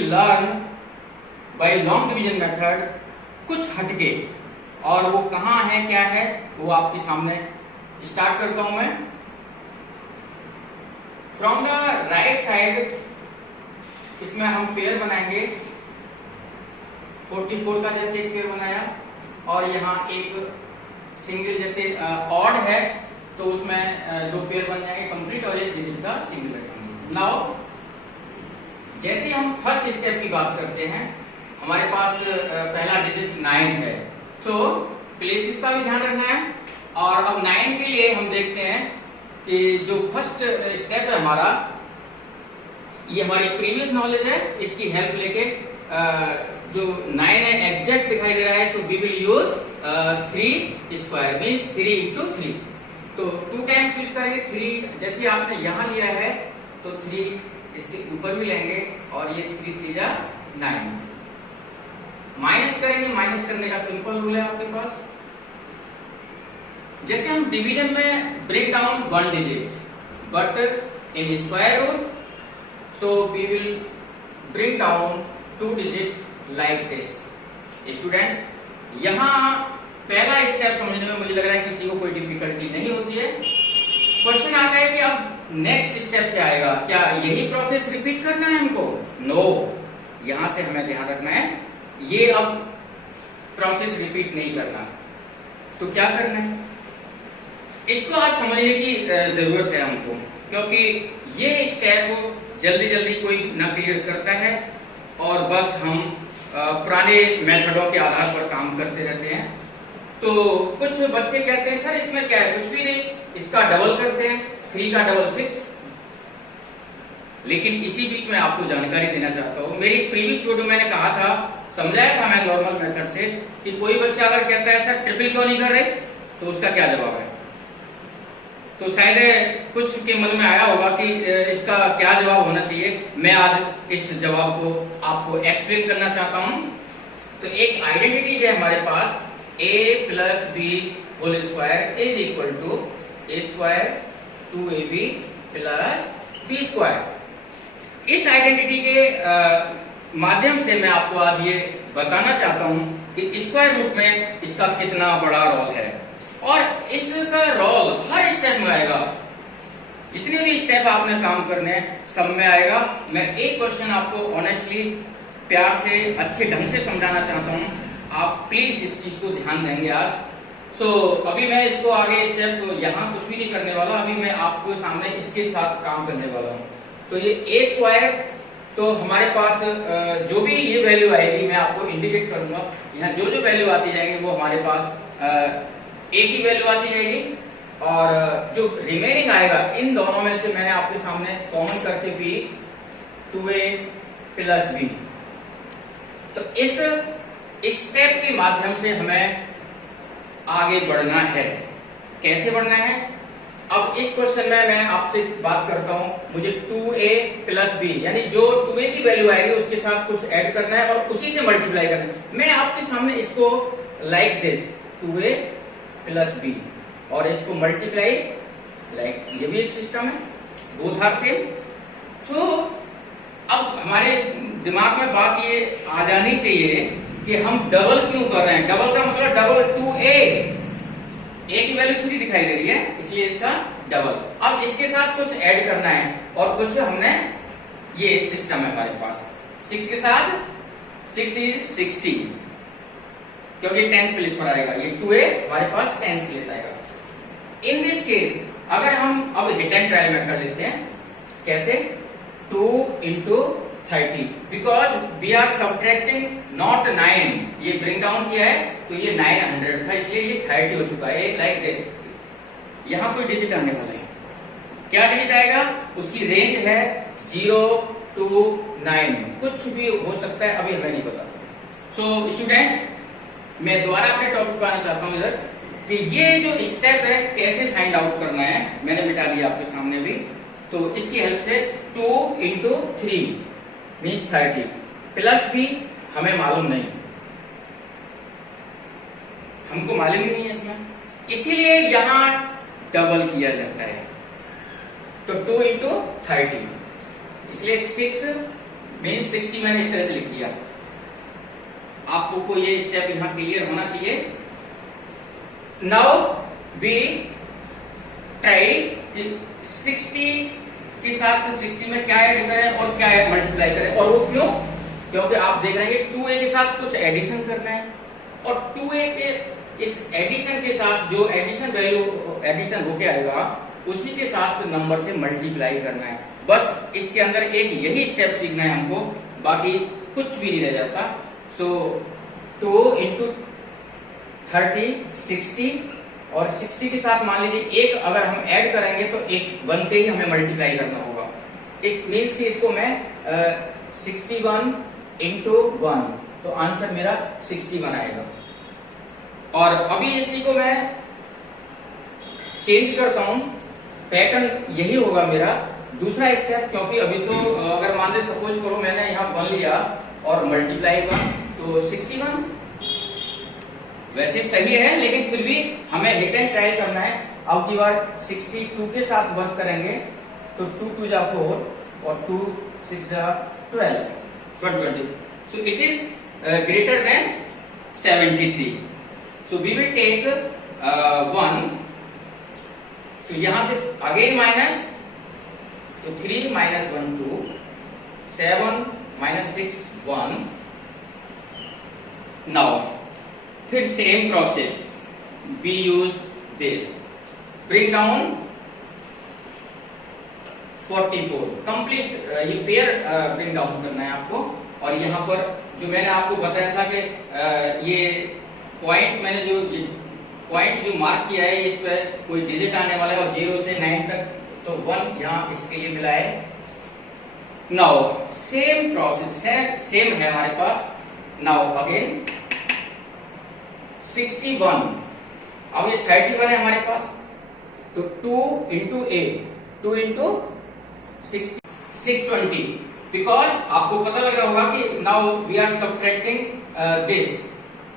Will learn by long division method कुछ हटके, और वो कहाँ है क्या है वो आपके सामने स्टार्ट करता हूं मैं। फ्रॉम द राइट साइड इसमें हम पेयर बनाएंगे, 44 का जैसे एक पेयर बनाया, और यहाँ एक सिंगल जैसे ऑड है तो उसमें 2 पेयर बन जाएंगे कंप्लीट, और एक डिजिट का सिंगल रखेंगे। नाउ जैसे हम फर्स्ट स्टेप की बात करते हैं, हमारे पास पहला डिजिट 9 है, तो प्लेसेस का भी ध्यान रखना है। और अब 9 के लिए हम देखते हैं कि जो फर्स्ट स्टेप है हमारा, ये हमारी प्रीवियस नॉलेज है, इसकी हेल्प लेके जो 9 है एग्जैक्ट दिखाई दे रहा है, so we will use 3 square means 3 into 3। तो 2 टाइम्स यूज करेंगे 3, जैसे आपने यहां लिया है तो 3 इसके ऊपर भी लेंगे, और ये 3 3 जा 9। माइनस करेंगे, माइनस करने का सिंपल रूल है आपके पास। जैसे हम डिवीजन में break down 1 digit, but in square root, so we will bring down 2 digit like this. Students, यहां पहला स्टेप समझने में मुझे लग रहा है किसी को कोई डिफिकल्टी नहीं होती है। क्वेश्चन आता है कि अब नेक्स्ट स्टेप क्या आएगा, क्या यही प्रोसेस रिपीट करना है हमको? नो, यहां से हमें ध्यान रखना है, ये अब प्रोसेस रिपीट नहीं करना। तो क्या करना है, इसको आज समझने की जरूरत है हमको, क्योंकि ये स्टेप जल्दी जल्दी कोई ना क्लियर करता है, और बस हम पुराने मेथडों के आधार पर काम करते रहते हैं। तो कुछ बच्चे कहते हैं सर इसमें क्या है, कुछ भी नहीं, इसका डबल करते हैं, 3 का डबल 6। लेकिन इसी बीच में आपको जानकारी देना चाहता हूँ, मेरी प्रीवियस वीडियो मैंने कहा था, समझाया था मैं नॉर्मल मेथड से, कि कोई बच्चा अगर कहता है सर ट्रिपल क्यों नहीं कर रहे, तो उसका क्या जवाब है। तो शायद कुछ के मन में आया होगा कि इसका क्या जवाब होना चाहिए। मैं आज इस जवाब को आपको एक्सप्लेन करना चाहता हूं। तो एक आइडेंटिटी है हमारे पास, a plus b whole square is equal to a square 2ab plus b square. इस आइडेंटिटी के माध्यम से मैं आपको आज ये बताना चाहता हूं कि स्क्वायर रूट में इसका कितना बड़ा रोल है, और इसका रोल हर स्टेप में आएगा। जितने भी स्टेप आपने काम करने हैं सब में आएगा। मैं एक क्वेश्चन आपको ऑनेस्टली प्यार से अच्छे ढंग से समझाना चाहता हूं, आप प्लीज इस चीज को ध्यान देंगे आज। सो अभी मैं इसको आगे स्टेप यहाँ कुछ भी नहीं करने वाला, अभी मैं आपको सामने इसके साथ काम करने वाला हूँ। तो ये a स्क्वायर, तो हमारे पास जो भी ये वैल्यू आएगी मैं आपको इंडिकेट करूंगा, यहाँ जो जो वैल्यू आती जाएंगे वो हमारे पास a की वैल्यू आती जाएगी, और जो रिमेनिंग आएगा इन दोनों में से मैंने आपके सामने कॉमन करके भी 2a प्लस b। तो इस स्टेप के माध्यम से हमें आगे बढ़ना है। कैसे बढ़ना है, अब इस क्वेश्चन में मैं आपसे बात करता हूं, मुझे 2a प्लस b यानी जो 2a की वैल्यू आएगी उसके साथ कुछ ऐड करना है और उसी से मल्टीप्लाई करना है। मैं आपके सामने इसको like this 2a plus b और इसको मल्टीप्लाई लाइक, ये भी एक सिस्टम है, बोथ आर सेम। सो अब हमारे दिमाग में बात ये आ जानी चाहिए कि हम डबल क्यों कर रहे हैं। डबल का मतलब डबल 2a, a की वैल्यू 3 दिखाई दे रही है इसलिए इसका डबल। अब इसके साथ कुछ ऐड करना है और कुछ हमने, ये सिस्टम है हमारे पास, 6 के साथ 6 is 60 क्योंकि 10th प्लेस पर आएगा, ये 2a हमारे पास 10th प्लेस आएगा। इन दिस केस अगर हम अब हिट एंड ट्रायल मेथड लेते हैं, कैसे, 2 into 30 because we are subtracting not 9, ये ब्रिंग डाउन किया है तो ये 900 था इसलिए ये 30 हो चुका है, लाइक दिस। यहां कोई डिजिट आने वाला है, क्या डिजिट आएगा, उसकी रेंज है 0 to 9, कुछ भी हो सकता है, अभी हमें नहीं पता। सो स्टूडेंट्स, मैं दोबारा अपने टॉपिक पर आना चाहता हूं इधर कि ये जो स्टेप है कैसे फाइंड आउट करना है, मैंने मिटा दिया आपके सामने भी। तो इसकी हेल्प से 2 into 3 मीन्स 30 प्लस भी हमें मालूम नहीं, हमको मालूम ही नहीं है इसमें, इसीलिए यहां डबल किया जाता है। तो 2 into 30 इसलिए 6 मीन्स 60 मैंने इस तरह से लिख दिया। आपको को ये स्टेप यहाँ क्लियर होना चाहिए। नाउ वी ट्राई 60 के साथ 60 में क्या ऐड करें और क्या मल्टीप्लाई करें, और वो क्यों? क्योंकि आप देख रहे हैं कि 2a के साथ कुछ एडिशन करना है, और 2a के इस एडिशन के साथ जो एडिशन वैल्यू एडिशन होके आएगा उसी के साथ नंबर से मल्टीप्लाई करना है। बस इसके अंदर एक यही स्टेप सीखना है हमको, बाकी कुछ भी नहीं रह जाता। सो 2 into 30 60, और 60 के साथ मान लीजिए एक अगर हम ऐड करेंगे तो एक 1 से ही हमें मल्टीप्लाई करना होगा। इट मीन्स कि इसको मैं 61 into 1, तो आंसर मेरा 61 आएगा। और अभी इसी को मैं चेंज करता हूं, पैटर्न यही होगा मेरा दूसरा स्टेप, क्योंकि अभी तो अगर मान ले सपोज करो मैंने यहाँ 1 लिया और मल्टीप्लाई 1, तो 61 वैसे सही है, लेकिन फिर भी हमें हिट एंड ट्राई करना है। अब की बार 62 के साथ वर्क करेंगे, तो 2 2 जा 4 और 2 6 जा 12, 120। So it is greater than 73। So we will take 1, तो यहां से अगेन माइनस, तो 3 minus 1 2, 7 minus 6 1। नाउ फिर same process we use this, bring down 44 complete, ये पेयर ब्रिंग डाउन करना है आपको। और यहाँ पर जो मैंने आपको बताया था कि ये पॉइंट मैंने जो पॉइंट जो मार्क किया है इस पर कोई डिजिट आने वाला है, और 0 से 9 तक, तो 1 यहाँ इसके लिए मिला है। नाउ सेम प्रोसेस सेम है हमारे पास। नाउ अगेन 61, अब ये 31 है हमारे पास, तो 2 into a, 2 into 620, बिकॉज आपको पता लग रहा होगा कि now we are subtracting this,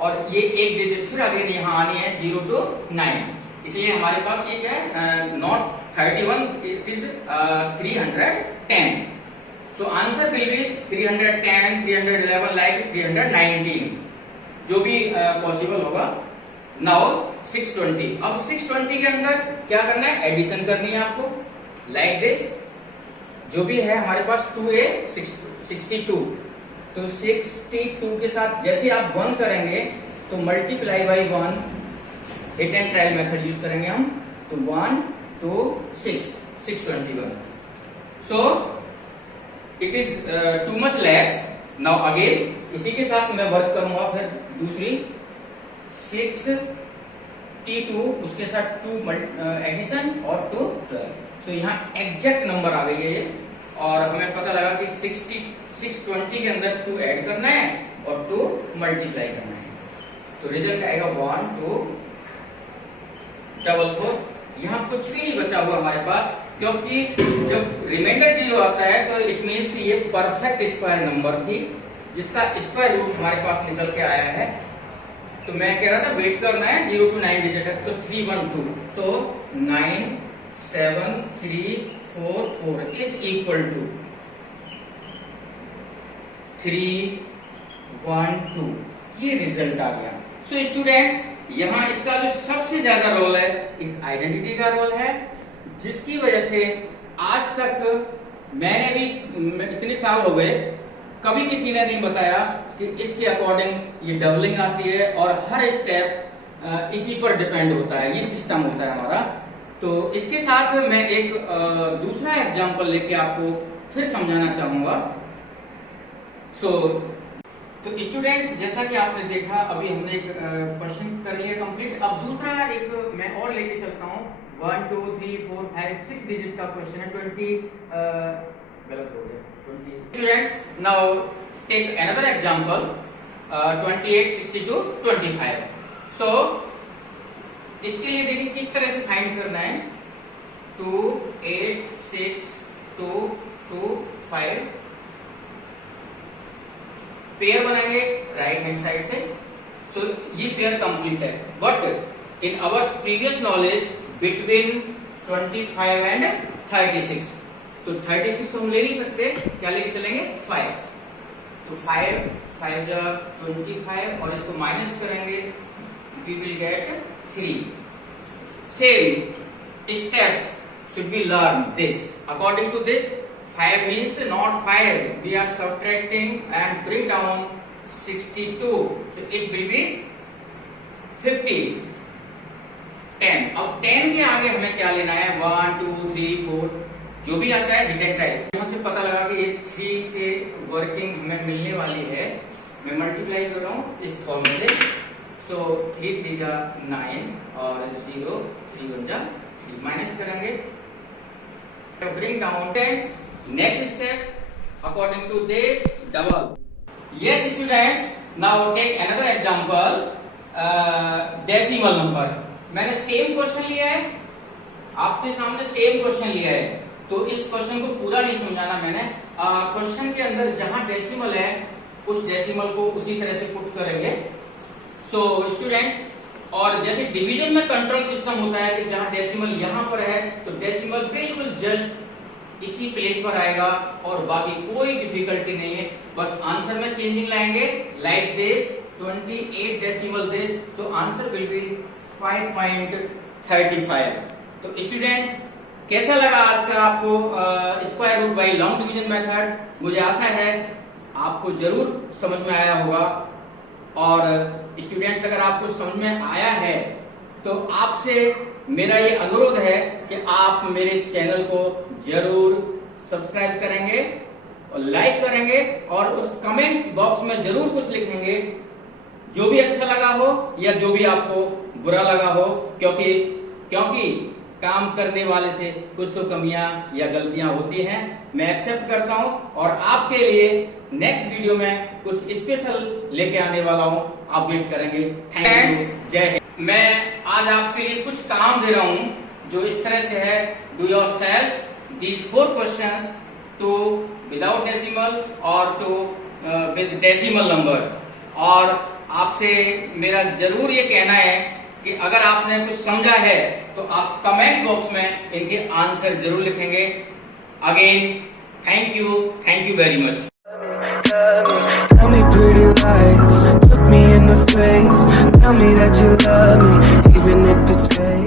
और ये एक डिजिट फिर अगेन यहाँ आनी है 0 to 9, इसलिए हमारे पास ये क्या है, not 31, it is 310। So answer will B 310, 311, like 319, जो भी पॉसिबल होगा। नाउ 620, अब 620 के अंदर क्या करना है, एडिशन करनी है आपको, लाइक दिस। जो भी है हमारे पास 2a 62, तो 62 के साथ जैसे आप 1 करेंगे तो multiply by 1, hit and trial method use करेंगे हम, तो 1 2 6 621। सो it is too much less. Now again इसी के साथ मैं वर्क करूंगा, फिर दूसरी 62, उसके साथ 2 एडिशन और 2 12। सो यहाँ एग्जैक्ट नंबर आ गई है ये, और हमें पता लगा कि 620 के अंदर 2 ऐड करना है और 2 मल्टीप्लाई करना है, तो रिजल्ट आएगा 1 2 4 4। यहाँ कुछ भी नहीं बचा हुआ हमारे पास, क्योंकि जब रिमाइंडर 0 आता है तो इट मीन्स कि ये परफेक्ट स्क्वायर नंबर थी, जिसका स्क्वायर रूट हमारे पास निकल के आया है। तो मैं कह रहा था वेट करना है 0 to 9 डिजिट है, तो 3 1 2, सो 9 7 3 4 4 इज इक्वल टू 3 1 2, ये रिजल्ट आ गया। सो स्टूडेंट्स, यहाँ इसका जो सबसे ज्यादा रोल है इस आइडेंटिटी का रोल है, जिसकी वजह से आज तक मैंने भी इतने साल हो गए, कभी किसी ने नहीं बताया कि इसके अकॉर्डिंग ये डबलिंग आती है और हर स्टेप इसी पर डिपेंड होता है, ये सिस्टम होता है हमारा। तो इसके साथ मैं एक दूसरा एग्जांपल लेके आपको फिर समझाना चाहूंगा। तो स्टूडेंट्स, जैसा कि आपने देखा अभी हमने एक क्वेश्चन कर लिया कंप्लीट। अब दूसरा एक मैं और लेके चलता हूँ, 1 2 3 4 5 6 डिजिट का क्वेश्चन है। 20 गलत हो गया, 20। Students, now take another example, 28 62 25। So इसके लिए देखिए किस तरह से फाइंड करना है। 2 8 6 2 2 5 पेयर बनाएंगे राइट हैंड साइड से। सो ये पेयर कंप्लीट है, but in our previous knowledge between 25 and 36, तो 36 तो हम ले नहीं सकते, क्या लेके चलेंगे 5। तो 5 5 जा 25 और इसको माइनस करेंगे, we will get 3। Same step should be learned this. According to this, 5 means not 5. We are subtracting and bring down 62. So it will be 50. 10. अब 10 के आगे हमें क्या लेना है? 1 2 3 4 जो भी आता है हिट एंड टाइप। यहाँ से पता लगा कि ये 3 से वर्किंग हमें मिलने वाली है। मैं मल्टीप्लाई कर रहा हूँ इस फॉर्म से। सो 3 3 जा 9 और 0 3 1 जा 3 माइनस करेंगे। Bring down tens. Next step, according to this, double. Yes, students. Now take another example. Decimal number. मैंने सेम क्वेश्चन लिया है, आपके सामने सेम क्वेश्चन लिया है, तो इस क्वेश्चन को पूरा नहीं समझाना मैंने। क्वेश्चन के अंदर जहां डेसिमल है उस डेसिमल को उसी तरह से पुट करेंगे। सो स्टूडेंट्स, और जैसे डिवीजन में कंट्रोल सिस्टम होता है कि जहां डेसिमल यहां पर है तो डेसिमल बिल्कुल जस्ट इसी प्लेस पर आएगा और बाकी कोई डिफिकल्टी नहीं है, बस आंसर में चेंजिंग लाएंगे like this 28 decimal this. So answer will be 5.35। तो स्टूडेंट, कैसा लगा आज का आपको square root by long division method? मुझे आशा है आपको जरूर समझ में आया होगा। और स्टूडेंट्स, अगर आपको समझ में आया है तो आपसे मेरा ये अनुरोध है कि आप मेरे चैनल को जरूर सब्सक्राइब करेंगे और लाइक करेंगे और उस कमेंट बॉक्स में जरूर कुछ लिखेंगे जो भी अच्छा लगा हो या जो भी आपको बुरा लगा हो, क्योंकि काम करने वाले से कुछ तो कमियां या गलतियां होती हैं, मैं एक्सेप्ट करता हूं और आपके लिए नेक्स्ट वीडियो में कुछ स्पेशल लेके आने वाला हूं, आप वेट करेंगे। थैंक यू, जय हिंद। मैं आज आपके लिए कुछ काम दे रहा हूं जो इस तरह से है। Do yourself these 4 questions two without decimal और टू विद डेसिमल नंबर। और आपसे मेरा जरूर ये कहना है कि अगर आपने कुछ समझा है तो आप कमेंट बॉक्स में इनके आंसर जरूर लिखेंगे। Again thank you very much. Tell me pretty lies, look me in the face, tell me that you love me, even if it's fake.